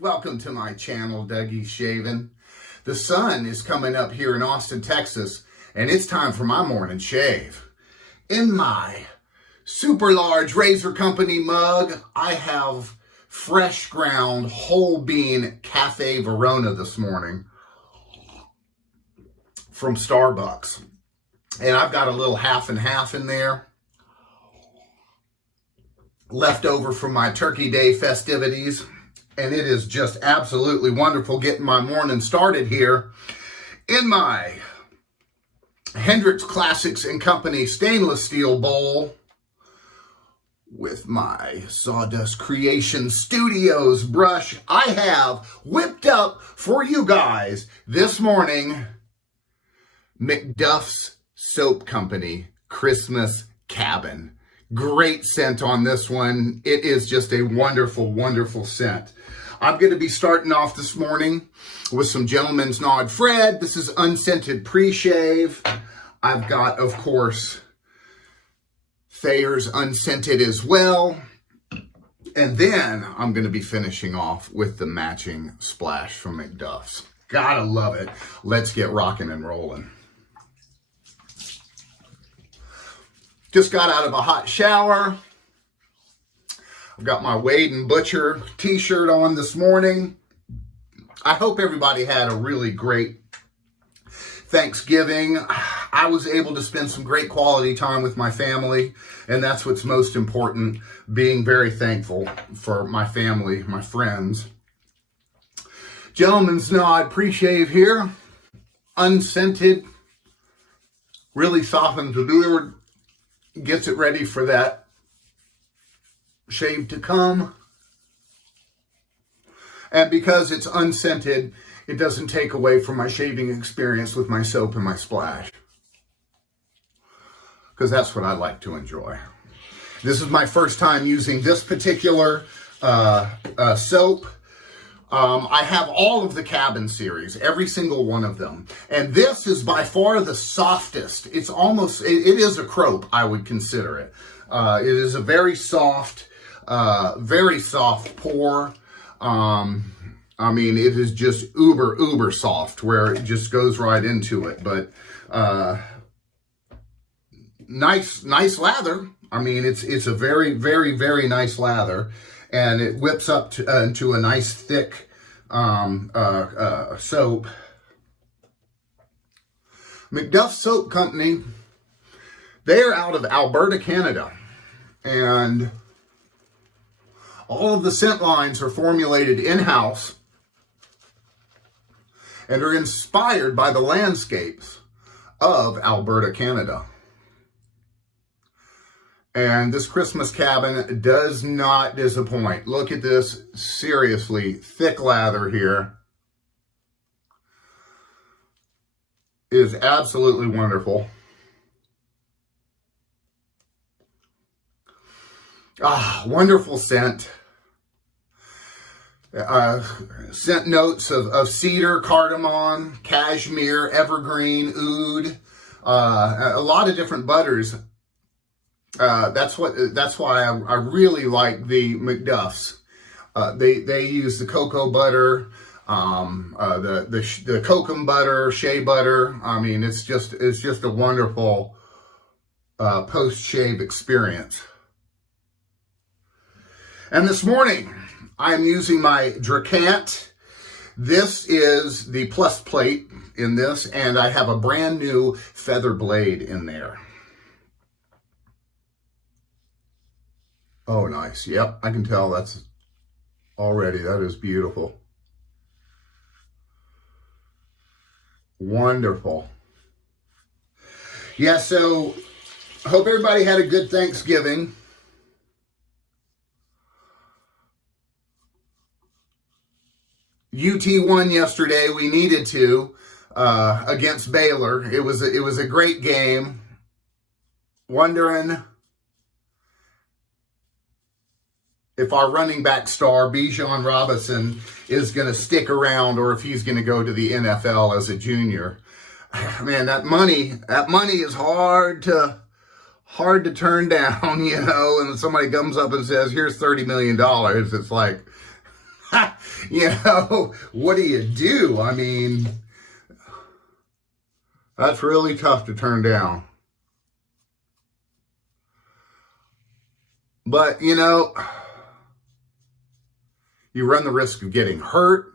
Welcome to my channel, Dougie's Shaving. The sun is coming up here in Austin, Texas, and it's time for my morning shave. In my super large Razor Company mug, I have fresh ground whole bean Cafe Verona this morning from Starbucks. And I've got a little half and half in there, left over from my Turkey Day festivities. And it is just absolutely wonderful getting my morning started here in my Hendrix Classics & Company stainless steel bowl with my Sawdust Creation Studios brush. I have whipped up for you guys this morning MacDuff's Soap Company Christmas Cabin. Great scent on this one. It is just a wonderful, wonderful scent. I'm going to be starting off this morning with some Gentleman's Nod Fred. This is unscented pre-shave. I've got, of course, Thayers unscented as well. And then I'm going to be finishing off with the matching splash from MacDuff's. Gotta love it. Let's get rocking and rolling. Just got out of a hot shower. I've got my Wade and Butcher t-shirt on this morning. I hope everybody had a really great Thanksgiving. I was able to spend some great quality time with my family, and that's what's most important, being very thankful for my family, my friends. Gentleman's Nod pre-shave here, unscented, really softens the beard, gets it ready for that shave to come. And because it's unscented, it doesn't take away from my shaving experience with my soap and my splash, because that's what I like to enjoy. This is my first time using this particular soap. I have all of the Cabin series, every single one of them. And this is by far the softest. It's almost, it is a crope, I would consider it. It is a very soft pour. I mean, it is just uber soft, where it just goes right into it. But nice ap I mean, it's a very nice lather, and it whips up to, into a nice thick soap. MacDuff's Soap Company, they are out of Alberta, Canada, and all of the scent lines are formulated in-house and are inspired by the landscapes of Alberta, Canada. And this Christmas cabin does not disappoint. Look at this, seriously, thick lather here. It is absolutely wonderful. Ah, wonderful scent. Scent notes of cedar, cardamom, cashmere, evergreen, oud, a lot of different butters. That's why I really like the MacDuff's. They use the cocoa butter, the kokum butter, shea butter. I mean, it's just a wonderful post-shave experience. And this morning, I'm using my Drakkant. This is the plus plate in this, and I have a brand new feather blade in there. Oh, nice. Yep, I can tell that's already, that is beautiful. Wonderful. Yeah, so I hope everybody had a good Thanksgiving. UT won yesterday. We needed to against Baylor. It was a great game. Wondering if our running back star Bijan Robinson is going to stick around, or if he's going to go to the NFL as a junior. Man, that money is hard to turn down, you know. And somebody comes up and says, "Here's $30 million." It's like, You know, what do you do? I mean, that's really tough to turn down. But, you know, you run the risk of getting hurt.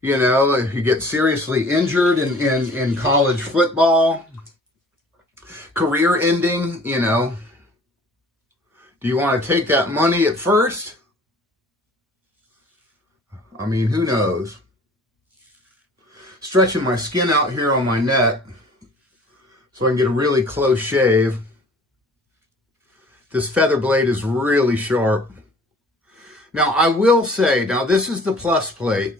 You know, if you get seriously injured in college football, career ending, you know, do you want to take that money at first? I mean, who knows? Stretching my skin out here on my neck so I can get a really close shave. This feather blade is really sharp. Now, I will say, now this is the plus plate.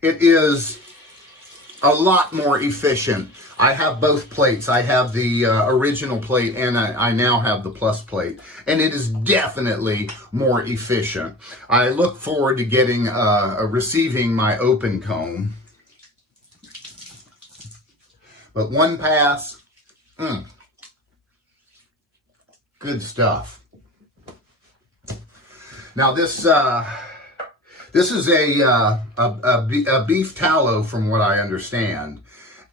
It is a lot more efficient. I have both plates. I have the original plate and I now have the plus plate. And it is definitely more efficient. I look forward to getting, receiving my open comb. But one pass, good stuff. Now this is a beef tallow from what I understand.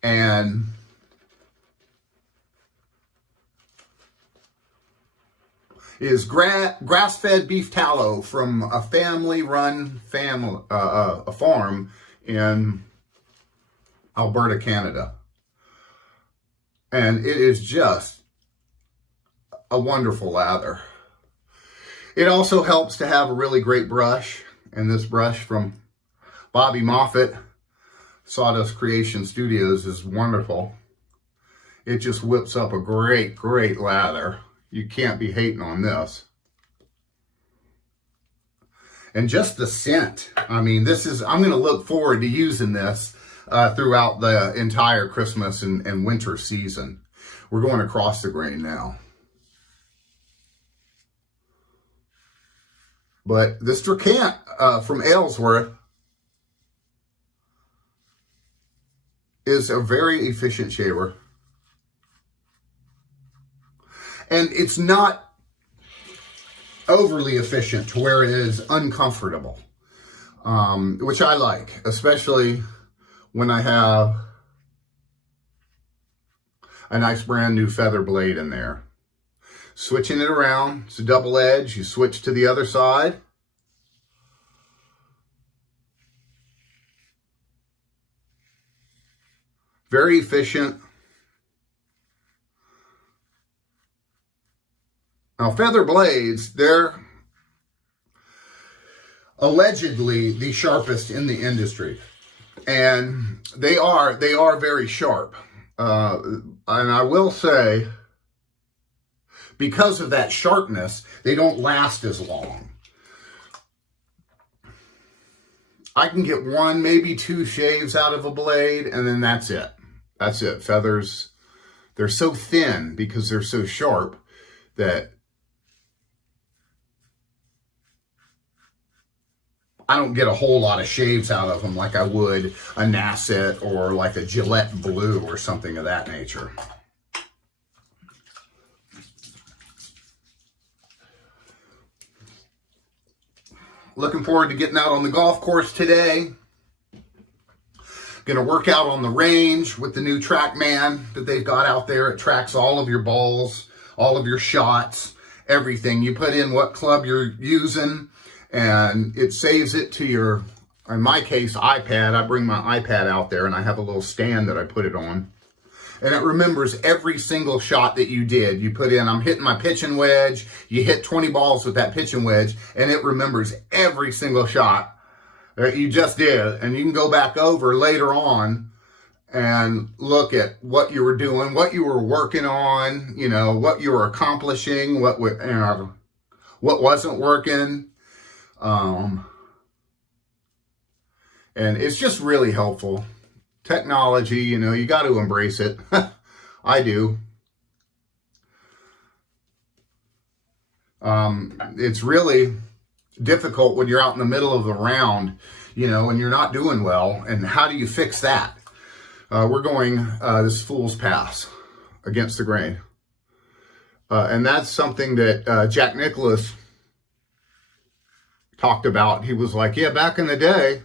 And is grass-fed beef tallow from a family-run a farm in Alberta, Canada. And it is just a wonderful lather. It also helps to have a really great brush. And this brush from Bobby Moffett, Sawdust Creation Studios, is wonderful. It just whips up a great, great lather. You can't be hating on this. And just the scent. I mean, I'm going to look forward to using this throughout the entire Christmas and winter season. We're going across the grain now. But this Drakkant from Aylesworth is a very efficient shaver. And it's not overly efficient to where it is uncomfortable, which I like, especially when I have a nice brand new feather blade in there. Switching it around, it's a double edge, you switch to the other side. Very efficient. Now, feather blades, they're allegedly the sharpest in the industry. And they are very sharp. And I will say, because of that sharpness, they don't last as long. I can get one, maybe two shaves out of a blade, and then that's it. That's it. Feathers, they're so thin because they're so sharp that I don't get a whole lot of shaves out of them like I would a Nasset or like a Gillette Blue or something of that nature. Looking forward to getting out on the golf course today. Going to work out on the range with the new TrackMan that they've got out there. It tracks all of your balls, all of your shots, everything. You put in what club you're using, and it saves it to your, in my case, iPad. I bring my iPad out there, and I have a little stand that I put it on. And it remembers every single shot that you did. You put in, I'm hitting my pitching wedge. You hit 20 balls with that pitching wedge, and it remembers every single shot that you just did. And you can go back over later on and look at what you were doing, what you were working on, you know, what you were accomplishing, what wasn't working. And it's just really helpful. Technology, you know, you got to embrace it. I do. It's really difficult when you're out in the middle of the round, you know, and you're not doing well. And how do you fix that? We're going this fool's pass against the grain. And that's something that Jack Nicklaus talked about. He was like, yeah, back in the day,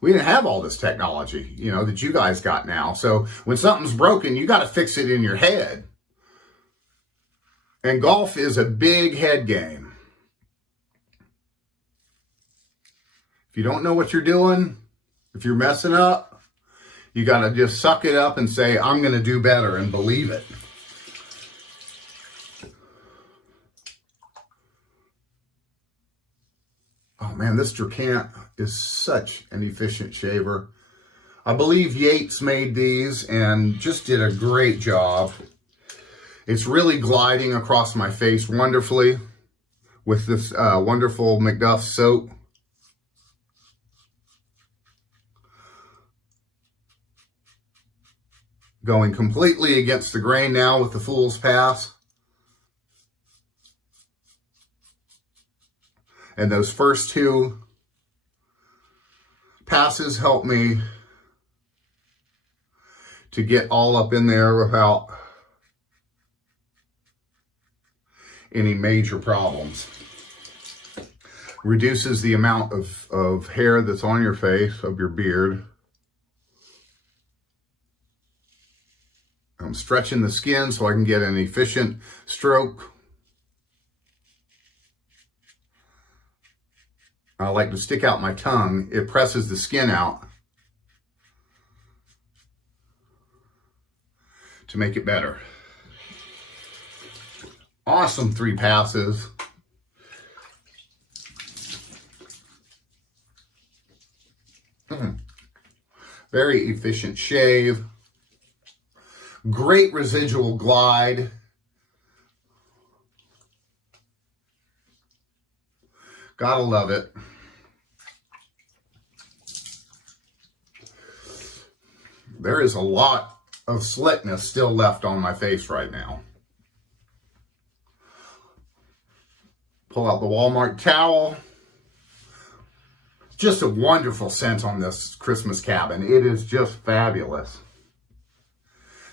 we didn't have all this technology, you know, that you guys got now. So when something's broken, you got to fix it in your head. And golf is a big head game. If you don't know what you're doing, if you're messing up, you got to just suck it up and say, I'm going to do better, and believe it. Oh man, this Drakkant is such an efficient shaver. I believe Yates made these and just did a great job. It's really gliding across my face wonderfully with this wonderful MacDuff's soap. Going completely against the grain now with the Fool's Pass. And those first two passes help me to get all up in there without any major problems. Reduces the amount of hair that's on your face, of your beard. I'm stretching the skin so I can get an efficient stroke. I like to stick out my tongue. It presses the skin out to make it better. Awesome 3 passes. Very efficient shave. Great residual glide. Gotta love it. There is a lot of slickness still left on my face right now. Pull out the Walmart towel. Just a wonderful scent on this Christmas cabin. It is just fabulous.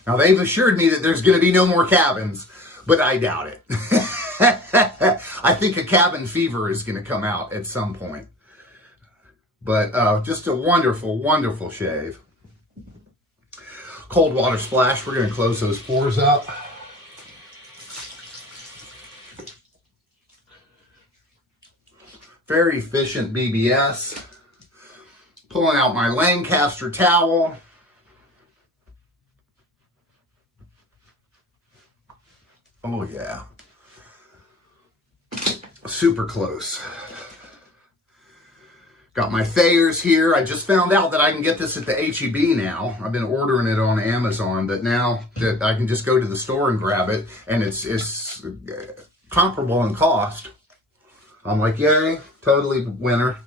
Now, they've assured me that there's going to be no more cabins, but I doubt it. I think a cabin fever is going to come out at some point. But just a wonderful, wonderful shave. Cold water splash. We're going to close those pores up. Very efficient BBS. Pulling out my Lancaster towel. Oh yeah. Super close. Got my Thayers here. I just found out that I can get this at the HEB now. I've been ordering it on Amazon, but now that I can just go to the store and grab it, and it's comparable in cost. I'm like, yay, totally winner.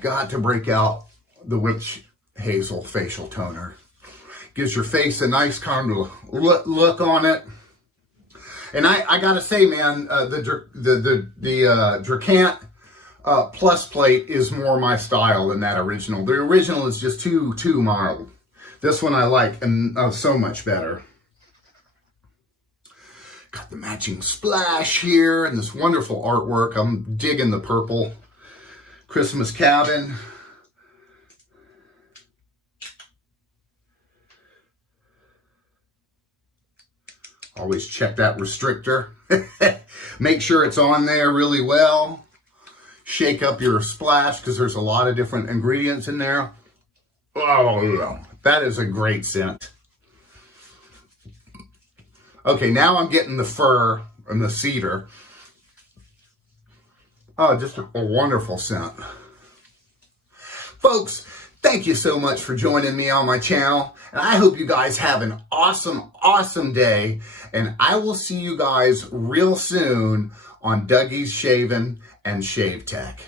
Got to break out the witch hazel facial toner. Gives your face a nice kind of look on it. And I gotta say, man, the Drakkant plus plate is more my style than that original. The original is just too mild. This one I like and so much better. Got the matching splash here and this wonderful artwork. I'm digging the purple Christmas cabin. Always check that restrictor. Make sure it's on there really well. Shake up your splash because there's a lot of different ingredients in there. Oh, yeah. That is a great scent. Okay, now I'm getting the fir and the cedar. Oh, just a wonderful scent. Folks, thank you so much for joining me on my channel. And I hope you guys have an awesome, awesome day. And I will see you guys real soon on Dougie's Shaving and Shave Tech.